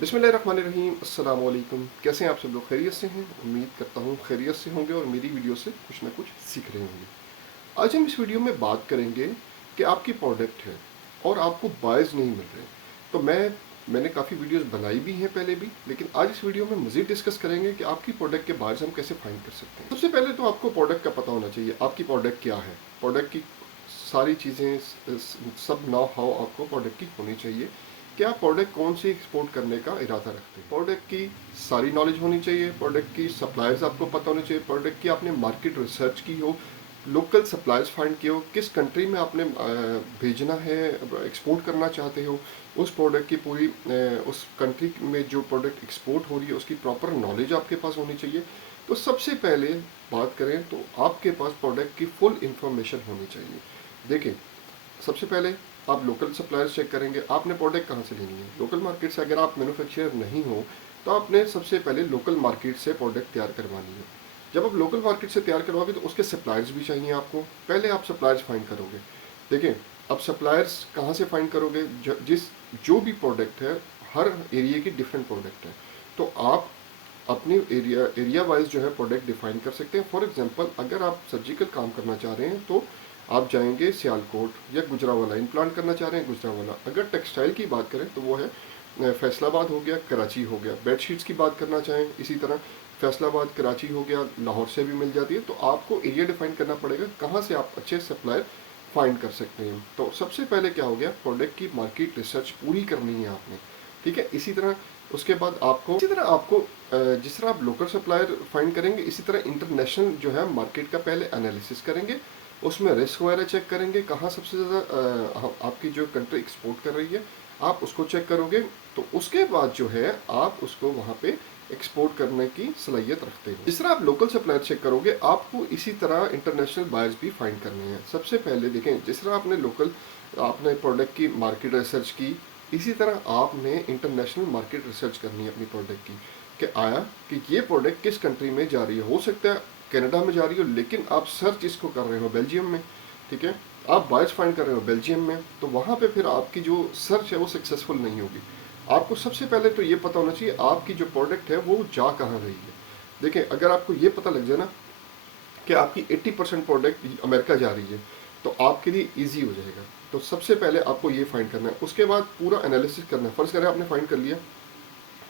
बिस्मिल्लाहिर्रहमानिर्रहीम, अस्सलाम वालेकुम। कैसे हैं आप सब लोग? खैरियत से हैं? उम्मीद करता हूँ खैरियत से होंगे और मेरी वीडियो से कुछ ना कुछ सीख रहे होंगे। आज हम इस वीडियो में बात करेंगे कि आपकी प्रोडक्ट है और आपको बायर्स नहीं मिल रहे। तो मैंने काफ़ी वीडियोस बनाई भी हैं पहले भी, लेकिन आज इस वीडियो में मज़ीद डिस्कस करेंगे कि आपकी प्रोडक्ट के बायर्स हम कैसे फाइंड कर सकते हैं। सबसे पहले तो आपको प्रोडक्ट का पता होना चाहिए, आपकी प्रोडक्ट क्या है। प्रोडक्ट की सारी चीज़ें, सब नाउ हाउ आपको प्रोडक्ट की होनी चाहिए कि आप प्रोडक्ट कौन सी एक्सपोर्ट करने का इरादा रखते हैं। प्रोडक्ट की सारी नॉलेज होनी चाहिए, प्रोडक्ट की सप्लायर्स आपको पता होनी चाहिए, प्रोडक्ट की आपने मार्केट रिसर्च की हो, लोकल सप्लायर्स फाइंड किए हो, किस कंट्री में आपने भेजना है, एक्सपोर्ट करना चाहते हो, उस प्रोडक्ट की पूरी उस कंट्री में जो प्रोडक्ट एक्सपोर्ट हो रही है उसकी प्रॉपर नॉलेज आपके पास होनी चाहिए। तो सबसे पहले बात करें तो आपके पास प्रोडक्ट की फुल इंफॉर्मेशन होनी चाहिए। देखिए, सबसे पहले आप लोकल सप्लायर्स चेक करेंगे, आपने प्रोडक्ट कहाँ से लेनी है। लोकल मार्केट से अगर आप मैन्युफैक्चरर नहीं हो तो आपने सबसे पहले लोकल मार्केट से प्रोडक्ट तैयार करवानी है। जब आप लोकल मार्केट से तैयार करवाओगे तो उसके सप्लायर्स भी चाहिए आपको। पहले आप सप्लायर्स फाइंड करोगे। देखिए, अब सप्लायर्स कहाँ से फाइंड करोगे? जो भी प्रोडक्ट है, हर एरिया की डिफरेंट प्रोडक्ट है, तो आप अपनी एरिया वाइज जो है प्रोडक्ट डिफाइन कर सकते हैं। फॉर एग्जांपल, अगर आप सर्जिकल काम करना चाह रहे हैं तो आप जाएंगे सियालकोट या गुजरावाला, इम्प्लांट करना चाह रहे हैं गुजरावाला। अगर टेक्सटाइल की बात करें तो वो है फैसलाबाद हो गया, कराची हो गया। बेडशीट्स की बात करना चाहें इसी तरह फैसलाबाद, कराची हो गया, लाहौर से भी मिल जाती है। तो आपको एरिया डिफाइन करना पड़ेगा कहाँ से आप अच्छे सप्लायर फाइंड कर सकते हैं। तो सबसे पहले क्या हो गया, प्रोडक्ट की मार्केट रिसर्च पूरी करनी है आपने, ठीक है। इसी तरह उसके बाद आपको जिस तरह आप लोकल सप्लायर फाइंड करेंगे, इसी तरह इंटरनेशनल जो है मार्केट का पहले एनालिसिस करेंगे, उसमें रिस्क वगैरह चेक करेंगे, कहाँ सबसे ज़्यादा आपकी जो कंट्री एक्सपोर्ट कर रही है आप उसको चेक करोगे। तो उसके बाद जो है आप उसको वहाँ पे एक्सपोर्ट करने की सलाहियत रखते हो। जिस तरह आप लोकल सप्लायर चेक करोगे, आपको इसी तरह इंटरनेशनल बायर्स भी फाइंड करने हैं। सबसे पहले देखें, जिस तरह आपने प्रोडक्ट की मार्केट रिसर्च की, इसी तरह आपने इंटरनेशनल मार्केट रिसर्च करनी है अपनी प्रोडक्ट की, कि आया कि ये प्रोडक्ट किस कंट्री में जा रही है। हो सकता है कनाडा में जा रही हो, लेकिन आप सर्च इसको कर रहे हो बेल्जियम में, ठीक है। आप बायर्स फाइंड कर रहे हो बेल्जियम में, तो वहाँ पे फिर आपकी जो सर्च है वो सक्सेसफुल नहीं होगी। आपको सबसे पहले तो ये पता होना चाहिए आपकी जो प्रोडक्ट है वो जा कहाँ रही है। देखिए, अगर आपको ये पता लग जाए ना कि आपकी 80% प्रोडक्ट अमेरिका जा रही है, तो आपके लिए ईजी हो जाएगा। तो सबसे पहले आपको ये फाइंड करना है, उसके बाद पूरा एनालिसिस करना है। फर्स्ट करें आपने फाइंड कर लिया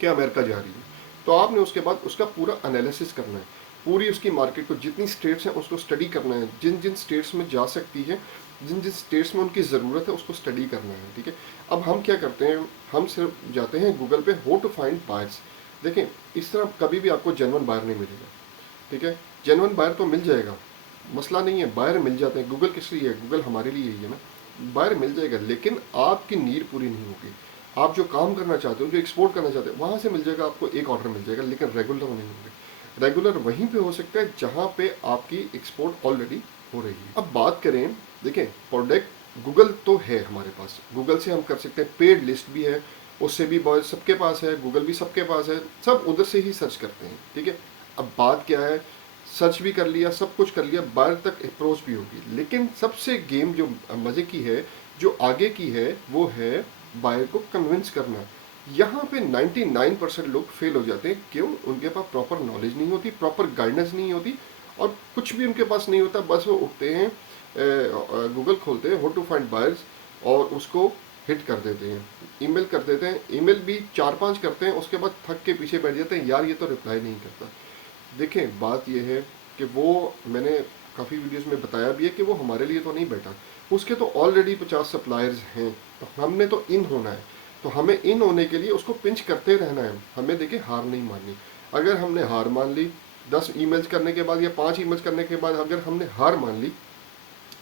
कि अमेरिका जा रही है, तो आपने उसके बाद उसका पूरा एनालिसिस करना है, पूरी उसकी मार्केट को, जितनी स्टेट्स हैं उसको स्टडी करना है, जिन जिन स्टेट्स में जा सकती है, जिन जिन स्टेट्स में उनकी ज़रूरत है उसको स्टडी करना है, ठीक है। अब हम क्या करते हैं, हम सिर्फ जाते हैं गूगल पे, हाउ टू फाइंड बायर्स। देखें, इस तरह कभी भी आपको जेन्युइन बायर नहीं मिलेगा, ठीक है। जेन्युइन बायर तो मिल जाएगा, मसला नहीं है, बायर मिल जाते हैं। गूगल किस लिए है? गूगल हमारे लिए ही है ना। बायर मिल जाएगा, लेकिन आपकी नीड पूरी नहीं होगी। आप जो काम करना चाहते हो, जो एक्सपोर्ट करना चाहते हो, वहाँ से मिल जाएगा, आपको एक ऑर्डर मिल जाएगा, लेकिन रेगुलर नहीं होंगे। रेगुलर वहीं पे हो सकता है जहाँ पे आपकी एक्सपोर्ट ऑलरेडी हो रही है। अब बात करें, देखें, प्रोडक्ट गूगल तो है हमारे पास, गूगल से हम कर सकते हैं, पेड लिस्ट भी है, उससे भी बहुत सबके पास है, गूगल भी सबके पास है, सब उधर से ही सर्च करते हैं, ठीक है। अब बात क्या है, सर्च भी कर लिया, सब कुछ कर लिया, बाहर तक अप्रोच भी होगी, लेकिन सबसे गेम जो मज़े की है, जो आगे की है, वो है बायर को कन्विंस करना। यहाँ पे 99% लोग फेल हो जाते हैं। क्यों? उनके पास प्रॉपर नॉलेज नहीं होती, प्रॉपर गाइडेंस नहीं होती, और कुछ भी उनके पास नहीं होता। बस वो उठते हैं, गूगल खोलते हैं, हाउ टू फाइंड बायर्स, और उसको हिट कर देते हैं, ईमेल कर देते हैं। ईमेल भी 4-5 करते हैं, उसके बाद थक के पीछे बैठ जाते हैं, यार ये तो रिप्लाई नहीं करता। देखें, बात यह है कि वो, मैंने काफ़ी वीडियोस में बताया भी है कि वो हमारे लिए तो नहीं बैठा, उसके तो ऑलरेडी 50 सप्लायर्स हैं। तो हमने तो इन होना है, तो हमें इन होने के लिए उसको पिंच करते रहना है। हमें देखिए हार नहीं माननी। अगर हमने हार मान ली, 10 ईमेल्स करने के बाद या 5 ईमेल्स करने के बाद अगर हमने हार मान ली,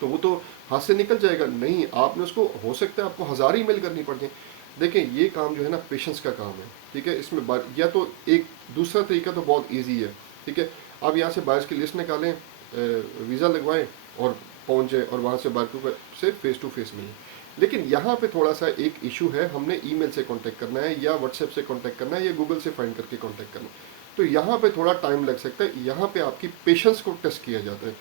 तो वो तो हाथ से निकल जाएगा। नहीं, आपने उसको, हो सकता है आपको 1000 ईमेल करनी पड़ जाए। देखें, ये काम जो है ना, पेशेंस का काम है, ठीक है। इसमें या तो एक दूसरा तरीका तो बहुत ईजी है, ठीक है। आप यहाँ से बायर्स की लिस्ट निकालें, वीज़ा लगवाएं और पहुँच जाए, और वहाँ से बायर से फेस टू फेस मिलें। लेकिन यहाँ पे थोड़ा सा एक इशू है, हमने ईमेल से कांटेक्ट करना है, या व्हाट्सएप से कांटेक्ट करना है, या गूगल से फाइंड करके कांटेक्ट करना है। तो यहाँ पे थोड़ा टाइम लग सकता है। यहाँ पे आपकी पेशेंस को टेस्ट किया जाता है,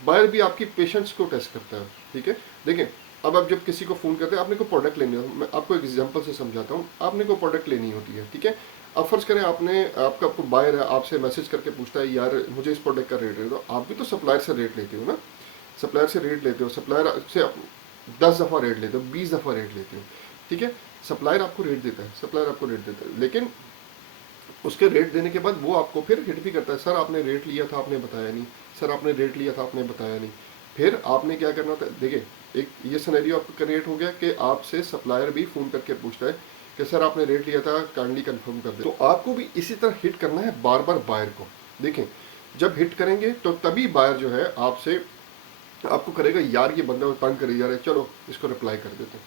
बायर भी आपकी पेशेंस को टेस्ट करता है, ठीक है। देखें, अब आप जब किसी को फ़ोन करते हैं, आपने कोई प्रोडक्ट लेनी हो, मैं आपको एग्जांपल से समझाता हूँ, आपने कोई प्रोडक्ट लेनी होती है, ठीक है। अब फर्ज करें आपने आपका आपको बायर है, आपसे मैसेज करके पूछता है यार मुझे इस प्रोडक्ट का रेट दे दो, आप भी तो सप्लायर से रेट लेते हो ना, सप्लायर से रेट लेते हो, सप्लायर से 10 दफ़ा रेट लेते हो, 20 दफ़ा रेट लेते हो, ठीक है। सप्लायर आपको रेट देता है, सप्लायर आपको रेट देता है, लेकिन उसके रेट देने के बाद वो आपको फिर हिट भी करता है, सर आपने रेट लिया था आपने बताया नहीं, सर आपने रेट लिया था आपने बताया नहीं। फिर आपने क्या करना था, देखिए एक ये सिनेरियो आपको क्रिएट हो गया कि आपसे सप्लायर भी फ़ोन करके पूछता है कि सर आपने रेट लिया था काइंडली कंफर्म कर दे। तो आपको भी इसी तरह हिट करना है बार बार बायर को। देखें जब हिट करेंगे तो तभी बायर जो है आपसे आपको करेगा यार ये बंदा तंग करे जा रहा है, चलो इसको रिप्लाई कर देते हैं।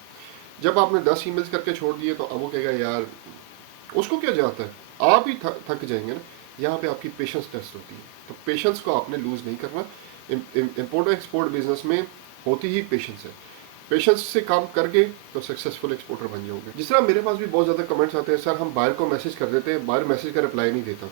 जब आपने 10 ईमेल्स करके छोड़ दिए तो अब वो कहेगा यार, उसको क्या जाता है, आप ही थक जाएंगे ना। यहाँ पे आपकी पेशेंस टेस्ट होती है, तो पेशेंस को आपने लूज़ नहीं करना। इम्पोर्ट एक्सपोर्ट बिजनेस में होती ही पेशेंस है, पेशेंस से काम करके तो सक्सेसफुल एक्सपोर्टर बन जाओगे। जिस तरह मेरे पास भी बहुत ज़्यादा कमेंट्स आते हैं, सर हम बायर को मैसेज कर देते हैं, बायर मैसेज का रिप्लाई नहीं देता,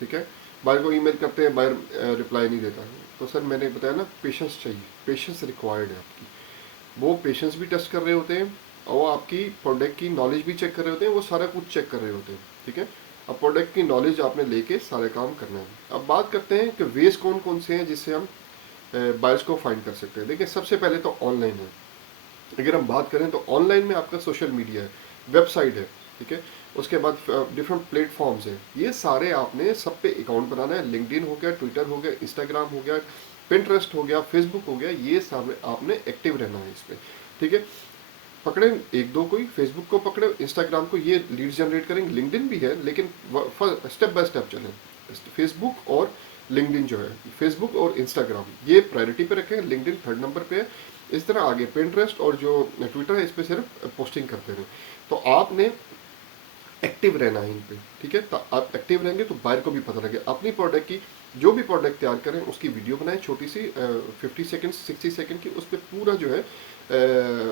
ठीक है, बायर को ईमेल करते हैं, बायर रिप्लाई नहीं देता। तो सर मैंने बताया ना, पेशेंस चाहिए, पेशेंस रिक्वायर्ड है आपकी। वो पेशेंस भी टेस्ट कर रहे होते हैं और आपकी प्रोडक्ट की नॉलेज भी चेक कर रहे होते हैं, वो सारा कुछ चेक कर रहे होते हैं, ठीक है। अब प्रोडक्ट की नॉलेज आपने लेके सारे काम करना है। अब बात करते हैं कि वेज कौन कौन से हैं जिससे हम बायर्स को फाइंड कर सकते हैं। देखिए सबसे पहले तो ऑनलाइन है। अगर हम बात करें तो ऑनलाइन में आपका सोशल मीडिया है, वेबसाइट है, ठीक है। उसके बाद डिफरेंट प्लेटफॉर्म्स हैं, ये सारे आपने सब पे अकाउंट बनाना है। लिंक्डइन हो गया, ट्विटर हो गया, इंस्टाग्राम हो गया, पिंटरेस्ट हो गया, फेसबुक हो गया, ये सब आपने एक्टिव रहना है इस पर, ठीक है। पकड़े एक दो कोई, फेसबुक को पकड़े, इंस्टाग्राम को, ये लीड जनरेट करेंगे। लिंक्डइन भी है लेकिन स्टेप बाय स्टेप चलें। फेसबुक और लिंक्डइन जो है, फेसबुक और इंस्टाग्राम ये प्रायोरिटी पे रखें, लिंक्डइन थर्ड नंबर पे है। इस तरह आगे पिंटरेस्ट और जो ट्विटर है इस पर सिर्फ पोस्टिंग करते रहें। तो आपने एक्टिव रहना है इन पे, ठीक है। तो आप एक्टिव रहेंगे तो बायर को भी पता लगे। अपनी प्रोडक्ट की जो भी प्रोडक्ट तैयार करें उसकी वीडियो बनाएं छोटी सी, 50 सेकेंड 60 सेकेंड की, उस पर पूरा जो है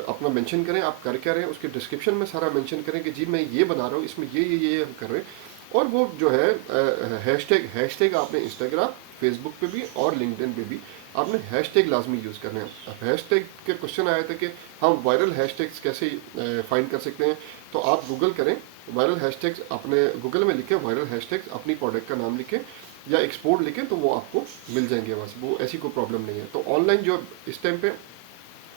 अपना मेंशन करें आप कर क्या रहे हैं, उसके डिस्क्रिप्शन में सारा मेंशन करें कि जी मैं ये बना रहा हूँ, इसमें ये हम कर रहे हैं। और वो जो है हैशटैग आपने इंस्टाग्राम, फेसबुक पे भी और लिंक्डइन पे भी आपने हैशटैग लाजमी यूज़ करना है। अब हैशटैग के क्वेश्चन आया था कि हम वायरल हैशटैग्स कैसे फाइंड कर सकते हैं, तो आप गूगल करें वायरल हैशटैग्स, अपने गूगल में लिखें वायरल हैशटैग्स, अपनी प्रोडक्ट का नाम लिखें या एक्सपोर्ट लिखें तो वो आपको मिल जाएंगे बस, वो ऐसी कोई प्रॉब्लम नहीं है। तो ऑनलाइन जो इस टाइम पे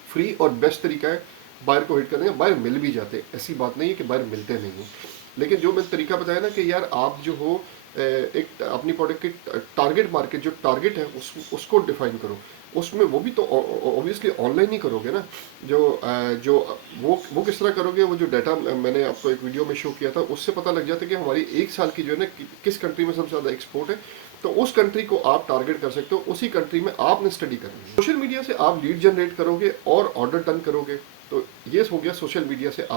फ्री और बेस्ट तरीका है बायर को हिट करने का। बायर मिल भी जाते, ऐसी बात नहीं है कि बायर मिलते नहीं हैं, लेकिन जो मैंने तरीका बताया ना कि यार आप जो हो एक अपनी प्रोडक्ट की टारगेट मार्केट जो टारगेट है उसको डिफाइन करो। उसमें वो भी तो ऑब्वियसली ऑनलाइन ही करोगे ना। जो वो किस तरह करोगे, वो जो डाटा मैंने आपको एक वीडियो में शो किया था उससे पता लग जाता है कि हमारी एक साल की जो है ना किस कंट्री में सबसे ज़्यादा एक्सपोर्ट है, तो उस कंट्री को आप टारगेट कर सकते हो, उसी कंट्री में आपने स्टडी करनी है। सोशल मीडिया से आप लीड जनरेट करोगे और ऑर्डर डन करोगे। तो ये हो गया सोशल मीडिया से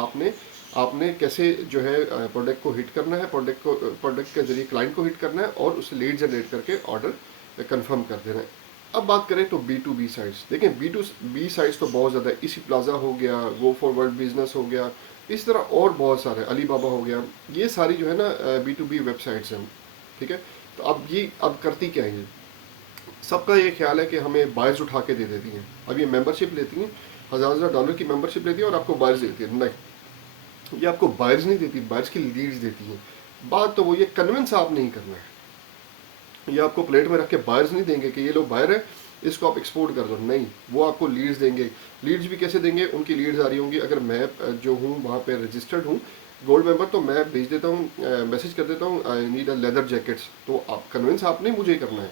आपने कैसे जो है प्रोडक्ट को हिट करना है, प्रोडक्ट के जरिए क्लाइंट को हिट करना है और उससे लीड जनरेट करके ऑर्डर कंफर्म कर देना है। अब बात करें तो B2B साइट्स, देखें B2B साइट्स तो बहुत ज़्यादा है। इसी प्लाजा हो गया, गो फॉरवर्ड बिजनेस हो गया, इस तरह और बहुत सारे, अलीबाबा हो गया, ये सारी जो है ना B2B वेबसाइट्स हैं, ठीक है। तो अब करती क्या है ये, सबका ये ख्याल है कि हमें बायर्स उठा के दे देती हैं। अब ये मेंबरशिप लेती हैं, $1000 की मेंबरशिप लेती है और आपको बायर्स देती है। नहीं, ये आपको बायर्स नहीं देती, बायर्स की लीड्स देती हैं। बात तो वो ये कन्विंस आप नहीं करना है, ये आपको प्लेट में रख के बायर्स नहीं देंगे कि ये लोग बायर है इसको आप एक्सपोर्ट कर दो, नहीं, वो आपको लीड्स देंगे। लीड्स भी कैसे देंगे, उनकी लीड्स आ रही होंगी, अगर मैं जो हूँ वहाँ पे रजिस्टर्ड हूँ गोल्ड मेंबर, तो मैं भेज देता हूँ, मैसेज कर देता हूँ I need a leather jackets, तो आप कन्विंस आपने मुझे करना है,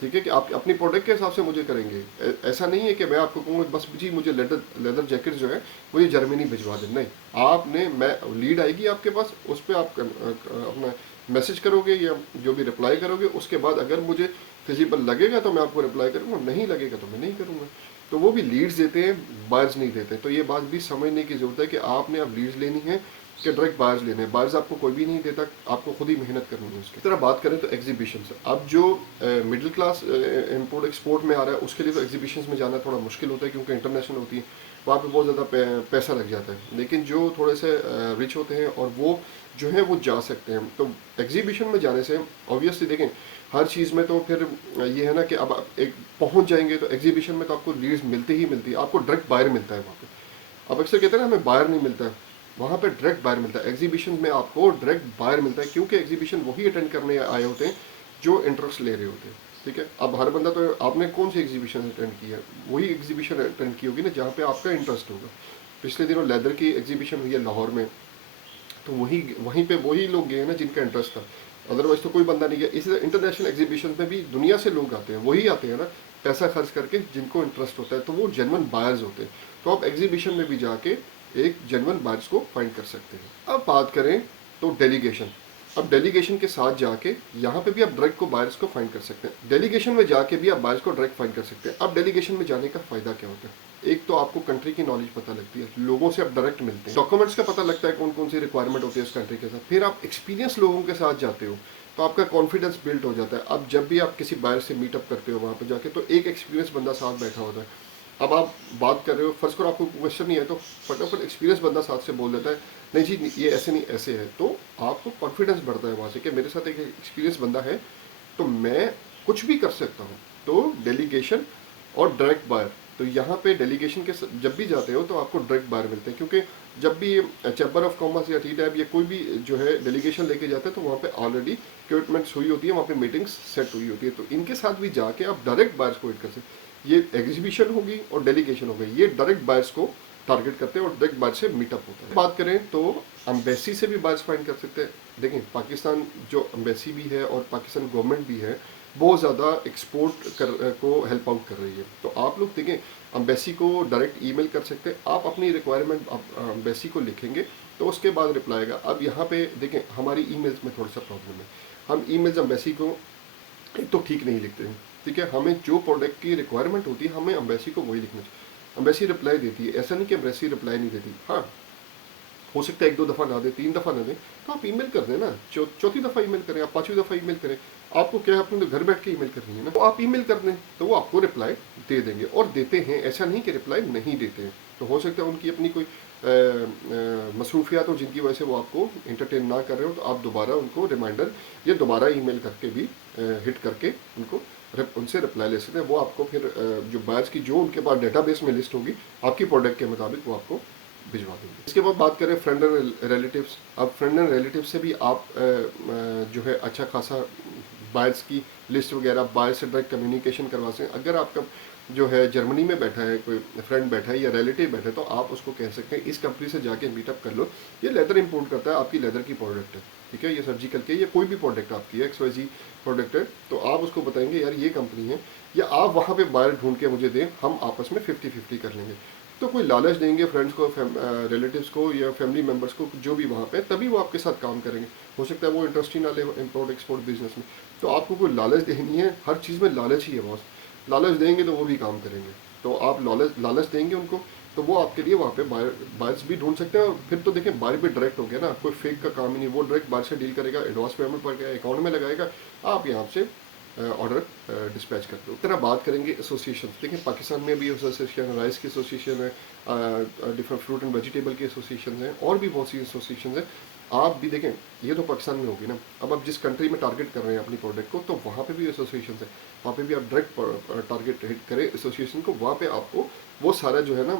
ठीक है, कि आप अपनी प्रोडक्ट के हिसाब से मुझे करेंगे। ऐसा नहीं है कि मैं आपको कहूँगा बस जी मुझे लेदर जैकेट जो है मुझे जर्मनी भिजवा दें, नहीं, आपने मैं लीड आएगी आपके पास, उस पर आप अपना मैसेज करोगे या जो भी रिप्लाई करोगे, उसके बाद अगर मुझे फिजिबल लगेगा तो मैं आपको रिप्लाई करूँगा, नहीं लगेगा तो मैं नहीं करूँगा। तो वो भी लीड्स देते हैं, बायर्स नहीं देते। तो ये बात भी समझने की ज़रूरत है कि आपने अब लीड्स लेनी है कि डायरेक्ट बायर्स लेने हैं। बायर्स आपको कोई भी नहीं देता, आपको खुद ही मेहनत करनी है उसकी। तरह बात करें तो एग्जीबिशन से, अब जो मिडिल क्लास इम्पोर्ट एक्सपोर्ट में आ रहा है उसके लिए तो एग्जीबिशन में जाना थोड़ा मुश्किल होता है क्योंकि इंटरनेशनल होती है, वहाँ पे बहुत ज़्यादा पैसा लग जाता है। लेकिन जो थोड़े से रिच होते हैं और वो जो है वो जा सकते हैं। तो एग्जीबिशन में जाने से ऑब्वियसली देखें हर चीज़ में तो फिर ये है ना कि अब आप एक पहुंच जाएंगे तो एग्जीबिशन में तो आपको लीड्स मिलती ही मिलती है, आपको डायरेक्ट बायर मिलता है वहाँ पे। अब अक्सर कहते हैं ना हमें बायर नहीं मिलता है, वहाँ पे डायरेक्ट बायर मिलता है। एग्जीबिशन में आपको डायरेक्ट बायर मिलता है, क्योंकि एग्जीबिशन वही अटेंड करने आए होते हैं जो इंटरेस्ट ले रहे होते हैं। ठीक है, अब हर बंदा, तो आपने कौन सी एग्जीबिशन अटेंड की है, वही एग्जीबिशन अटेंड की होगी ना जहाँ पे आपका इंटरेस्ट होगा। पिछले दिनों लेदर की एग्जीबिशन हुई है लाहौर में, तो वहीं पे वही लोग गए ना जिनका इंटरेस्ट था, अदरवाइज तो कोई बंदा नहीं गया। इसी इंटरनेशनल एग्जीबिशन में भी दुनिया से लोग आते हैं, वही आते हैं ना पैसा खर्च करके जिनको इंटरेस्ट होता है, तो वो जेन्युइन बायर्स होते हैं। तो आप एग्जीबिशन में भी जाके एक जेन्युइन बायर्स को फाइंड कर सकते हैं। अब बात करें तो डेलीगेशन, अब डेलीगेशन के साथ जाके यहाँ पे भी आप डायरेक्ट को बायर्स को फाइंड कर सकते हैं, डेलीगेशन में जाके भी आप बायर्स को डायरेक्ट फाइंड कर सकते हैं। अब डेलीगेशन में जाने का फायदा क्या होता है, एक तो आपको कंट्री की नॉलेज पता लगती है, लोगों से आप डायरेक्ट मिलते हैं, डॉक्यूमेंट्स का पता लगता है कौन कौन सी रिक्वायरमेंट होती है उस कंट्री के साथ, फिर आप एक्सपीरियंस लोगों के साथ जाते हो तो आपका कॉन्फिडेंस बिल्ड हो जाता है। अब जब भी आप किसी बायर से मीटअप करते हो वहाँ पर जाके, तो एक एक्सपीरियंस बंदा साथ बैठा होता है। अब आप बात कर रहे हो, फर्स्ट करो आपको क्वेश्चन नहीं है तो फटाफट एक्सपीरियंस बंदा साथ से बोल देता है, नहीं जी ये ऐसे नहीं ऐसे है, तो आपको कॉन्फिडेंस बढ़ता है वहाँ से कि मेरे साथ एक एक्सपीरियंस बंदा है तो मैं कुछ भी कर सकता हूँ। तो डेलीगेशन और डायरेक्ट बायर, तो यहाँ पे डेलीगेशन के जब भी जाते हो तो आपको डायरेक्ट बायर मिलते हैं, क्योंकि जब भी चैम्बर ऑफ कॉमर्स या टी-टैब या कोई भी जो है डेलीगेशन लेके जाता है तो वहाँ पे ऑलरेडी कमिटमेंट्स हुई होती है, वहाँ पे मीटिंग्स सेट हुई होती है, तो इनके साथ भी जाके आप डायरेक्ट बायर्स को हिट कर सकते हैं। ये एग्जीबिशन होगी और डेलीगेशन हो गई, ये डायरेक्ट बायर्स को टारगेट करते हैं और डायरेक्ट बायर से मीटअप होता है। बात करें तो एम्बेसी से भी बायर्स फाइंड कर सकते हैं। देखिए पाकिस्तान जो एम्बेसी भी है और पाकिस्तान गवर्नमेंट भी है, बहुत ज़्यादा एक्सपोर्ट को हेल्प आउट कर रही है, तो आप लोग देखें एम्बेसी को डायरेक्ट ईमेल कर सकते हैं, आप अपनी रिक्वायरमेंट एम्बेसी को लिखेंगे तो उसके बाद रिप्लाई आएगा। अब यहाँ पे देखें हमारी ईमेल्स में थोड़ा सा प्रॉब्लम है, हम ईमेल्स एम्बेसी को एक तो ठीक नहीं लिखते हैं। ठीक है, हमें जो प्रोडक्ट की रिक्वायरमेंट होती है हमें एम्बेसी को वही लिखना चाहिए। एम्बेसी रिप्लाई देती है, ऐसा नहीं कि एम्बेसी रिप्लाई नहीं देती, हाँ हो सकता है एक दो दफ़ा ना दे, तीन दफ़ा ना दे, तो आप ईमेल कर दें ना, चौथी दफ़ा ईमेल करें, आप पांचवी दफ़ा ईमेल करें, आपको क्या है अपने तो घर बैठ के ईमेल करनी है ना, तो आप ईमेल कर दें तो वो आपको रिप्लाई दे देंगे और देते हैं, ऐसा नहीं कि रिप्लाई नहीं देते हैं। तो हो सकता है उनकी अपनी कोई मसरूफियात हो जिनकी वजह से वो आपको इंटरटेन ना कर रहे हो, तो आप दोबारा उनको रिमाइंडर या दोबारा ईमेल करके भी हिट करके उनको उनसे रिप्लाई ले सकते हैं। वो आपको फिर जो बैच की जो उनके पास डेटाबेस में लिस्ट होगी आपकी प्रोडक्ट के मुताबिक वो आपको भिजवा देंगे। इसके बाद बात करें फ्रेंड एंड रिलेटिव्स, अब फ्रेंड एंड रिलेटिव से भी आप जो है अच्छा खासा बायर्स की लिस्ट वगैरह बायर से डायरेक्ट कम्युनिकेशन करवा सकते हैं। अगर आपका जो है जर्मनी में बैठा है कोई फ्रेंड बैठा है या रिलेटिव बैठा है, तो आप उसको कह सकते हैं इस कंपनी से जाके मीटअप कर लो, ये लेदर इंपोर्ट करता है, आपकी लेदर की प्रोडक्ट है, ठीक है, ये सर्जिकल के या कोई भी प्रोडक्ट आपकी है, XYZ प्रोडक्ट है, तो आप उसको बताएंगे यार ये कंपनी है, या आप वहाँ पे बायर ढूंढ के मुझे दें, हम आपस में 50-50 कर लेंगे। तो कोई लालच देंगे फ्रेंड्स को, रिलेटिव्स को या फैमिली मेम्बर्स को जो भी वहाँ पे, तभी वो आपके साथ काम करेंगे। हो सकता है वो इंटरेस्ट ही ना ले इम्पोर्ट एक्सपोर्ट बिजनेस में, तो आपको कोई लालच देनी है, हर चीज़ में लालच ही है बॉस, लालच देंगे तो वो भी काम करेंगे। तो आप लालच देंगे उनको तो वो आपके लिए वहाँ पे बायर्स भी ढूंढ सकते हैं। और फिर तो देखिए बायर भी डायरेक्ट हो गया ना, कोई फेक का काम ही नहीं, वो डायरेक्ट बायर से डील करेगा, एडवांस पेमेंट पड़ गया अकाउंट में लगाएगा, आप यहाँ से ऑर्डर डिस्पैच कर दो। तरह बात करेंगे एसोसिएशन, देखिए पाकिस्तान में भी एसोसिएशन है, राइस की एसोसिएशन है, डिफरेंट फ्रूट एंड वेजिटेबल की एसोसिएशन है, और भी बहुत सी एसोसिएशन है। आप भी देखें, ये तो पाकिस्तान में होगी ना, अब आप जिस कंट्री में टारगेट कर रहे हैं अपनी प्रोडक्ट को, तो वहाँ पे भी एसोसिएशन है, वहाँ पे भी आप डायरेक्ट टारगेट हिट करें एसोसिएशन को, वहाँ पे आपको वो सारा जो है ना,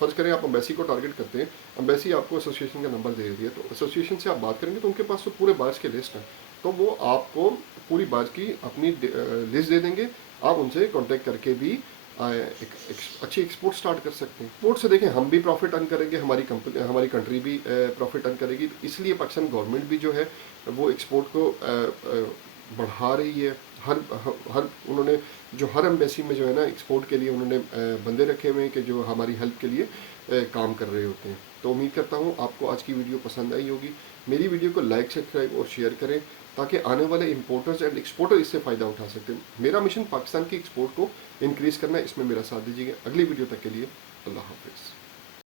फर्ज करें आप एम्बेसी को टारगेट करते हैं, एम्बेसी आपको एसोसिएशन का नंबर दे दिया, तो एसोसिएशन से आप बात करेंगे तो उनके पास तो पूरे बायर्स की लिस्ट है, तो वो आपको पूरी बायर्स की अपनी लिस्ट दे देंगे, आप उनसे कांटेक्ट करके भी एक अच्छी एक्सपोर्ट स्टार्ट कर सकते हैं। एक्सपोर्ट से देखें हम भी प्रॉफिट अर्न करेंगे, हमारी कंपनी हमारी कंट्री भी प्रॉफिट अर्न करेगी, इसलिए पाकिस्तान गवर्नमेंट भी जो है वो एक्सपोर्ट को बढ़ा रही है। हर उन्होंने जो हर एम्बेसी में जो है ना एक्सपोर्ट के लिए उन्होंने बंदे रखे हुए हैं कि जो हमारी हेल्प के लिए काम कर रहे होते हैं। तो उम्मीद करता हूँ आपको आज की वीडियो पसंद आई होगी। मेरी वीडियो को लाइक सब्सक्राइब और शेयर करें ताकि आने वाले इंपोर्टर्स एंड एक्सपोर्टर इससे फ़ायदा उठा सकते हैं। मेरा मिशन पाकिस्तान की एक्सपोर्ट को इंक्रीज़ करना है, इसमें मेरा साथ दीजिएगा। अगली वीडियो तक के लिए अल्लाह हाफिज़।